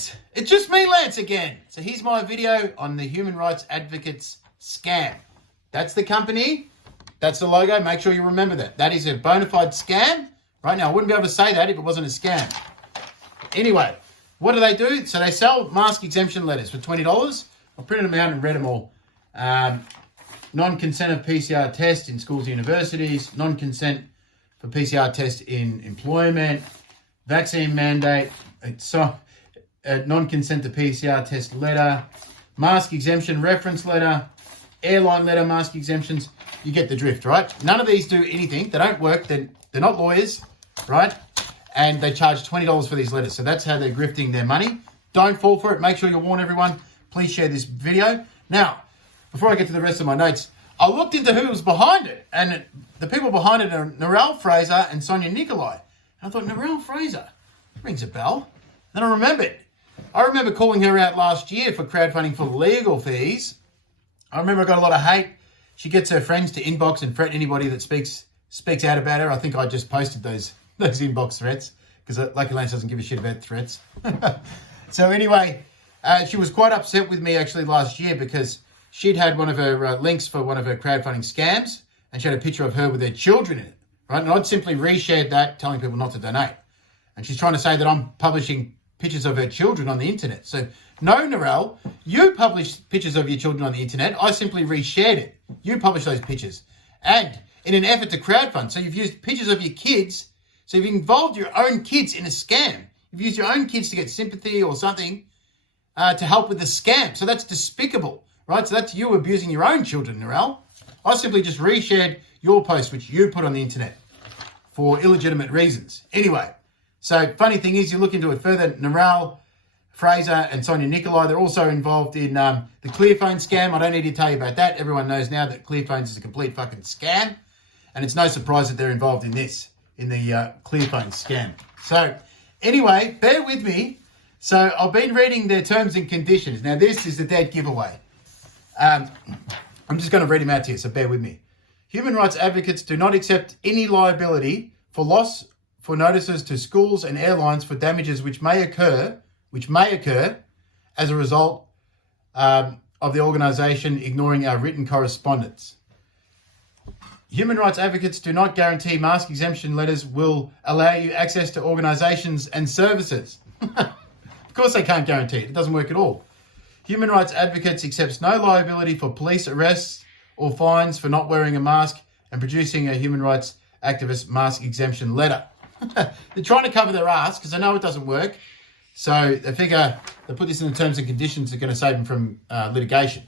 guys, it's just me, Lance, again. So here's my video on the Human Rights Advocates scam. That's the company. That's the logo. Make sure you remember that. That is a bona fide scam. Right now, I wouldn't be able to say that if it wasn't a scam. Anyway, what do? So they sell mask exemption letters for $20. I printed them out and read them all. Non-consent of PCR test in schools and universities. Non-consent for PCR test in employment. Vaccine mandate. Non-consent to PCR test letter. Mask exemption reference letter. Airline letter, mask exemptions. You get the drift, right? None of these do anything. They don't work. They're not lawyers, right? And they charge $20 for these letters. So that's how they're grifting their money. Don't fall for it. Make sure you warn everyone. Please share this video. Now, before I get to the rest of my notes, I looked into who was behind it. And the people behind it are Narelle Fraser and Sonia Nikolai. And I thought, Narelle Fraser, rings a bell. Then I remembered. I remember calling her out last year for crowdfunding for legal fees. I remember I got a lot of hate. She gets her friends to inbox and threaten anybody that speaks out about her. I think I just posted those inbox threats because Lucky Lance doesn't give a shit about threats. So anyway, she was quite upset with me actually last year because she'd had one of her links for one of her crowdfunding scams and she had a picture of her with her children in it, right? And I'd simply reshared that, telling people not to donate. And she's trying to say that I'm publishing pictures of her children on the internet. So no, Narelle, you published pictures of your children on the internet. I simply reshared it. You published those pictures. And in an effort to crowdfund, so you've used pictures of your kids. So you've involved your own kids in a scam. You've used your own kids to get sympathy or something to help with the scam. So that's despicable, right? So that's you abusing your own children, Narelle. I simply just reshared your post, which you put on the internet for illegitimate reasons. Anyway, so funny thing is, you look into it further, Narelle Fraser and Sonia Nikolai, they're also involved in the Clearphone scam. I don't need to tell you about that. Everyone knows now that Clearphones is a complete fucking scam. And it's no surprise that they're involved in this, in the Clearphone scam. So anyway, bear with me. So I've been reading their terms and conditions. Now this is the dead giveaway. I'm just going to read them out to you, so bear with me. Human rights advocates do not accept any liability for loss for notices to schools and airlines for damages which may occur as a result of the organisation ignoring our written correspondence. Human rights advocates do not guarantee mask exemption letters will allow you access to organisations and services. Of course they can't guarantee it. It doesn't work at all. Human rights advocates accepts no liability for police arrests or fines for not wearing a mask and producing a human rights activist mask exemption letter. They're trying to cover their ass because they know it doesn't work. So they figure they put this in the terms and conditions that are going to save them from litigation.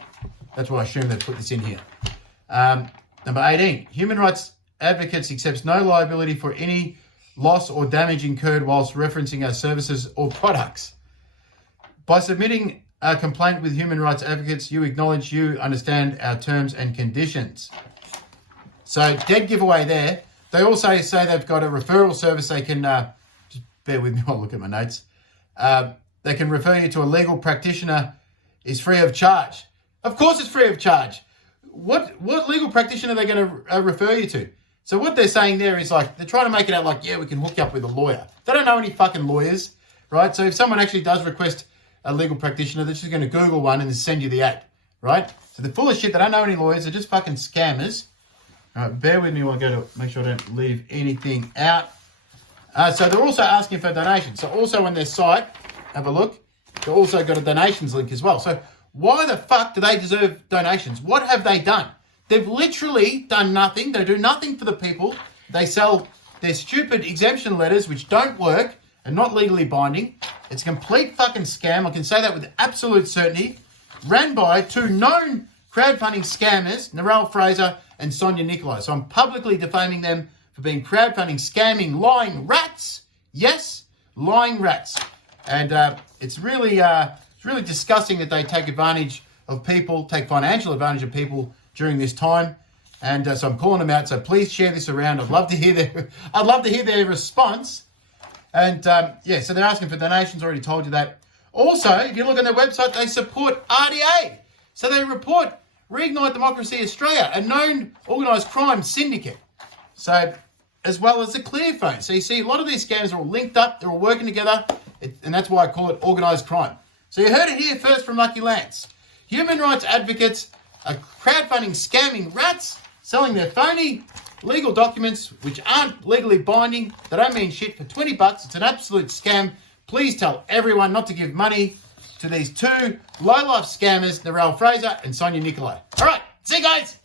That's why I assume they put this in here. Number 18, human rights advocates accepts no liability for any loss or damage incurred whilst referencing our services or products. By submitting a complaint with human rights advocates, you acknowledge you understand our terms and conditions. So dead giveaway there. They also say they've got a referral service. They can, just bear with me while I look at my notes. They can refer you to a legal practitioner. Is free of charge. Of course it's free of charge. What legal practitioner are they going to refer you to? So what they're saying there is like, they're trying to make it out like, yeah, we can hook you up with a lawyer. They don't know any fucking lawyers, right? So if someone actually does request a legal practitioner, they're just going to Google one and then send you the ad, right? So they're full of shit. They don't know any lawyers. They're just fucking scammers. All right, bear with me while I go to make sure I don't leave anything out. So they're also asking for donations. So also on their site, have a look. They've also got a donations link as well. So why the fuck do they deserve donations? What have they done? They've literally done nothing. They do nothing for the people. They sell their stupid exemption letters, which don't work and not legally binding. It's a complete fucking scam. I can say that with absolute certainty. Ran by two known crowdfunding scammers, Narelle Fraser and Sonia Nikolai. So I'm publicly defaming them for being crowdfunding, scamming, lying rats. Yes, lying rats. And it's really disgusting that they take advantage of people, take financial advantage of people during this time. And so I'm calling them out. So please share this around. I'd love to hear their response. And yeah, so they're asking for donations. Already told you that. Also, if you look on their website, they support RDA. So they report Reignite Democracy Australia, a known organised crime syndicate. So, as well as the Clearphone. So you see, a lot of these scams are all linked up. They're all working together. And that's why I call it organised crime. So you heard it here first from Lucky Lance. Human rights advocates are crowdfunding scamming rats, selling their phony legal documents which aren't legally binding. They don't mean shit for $20. It's an absolute scam. Please tell everyone not to give money to these two low-life scammers, Narelle Fraser and Sonia Nicolai. All right, see you guys.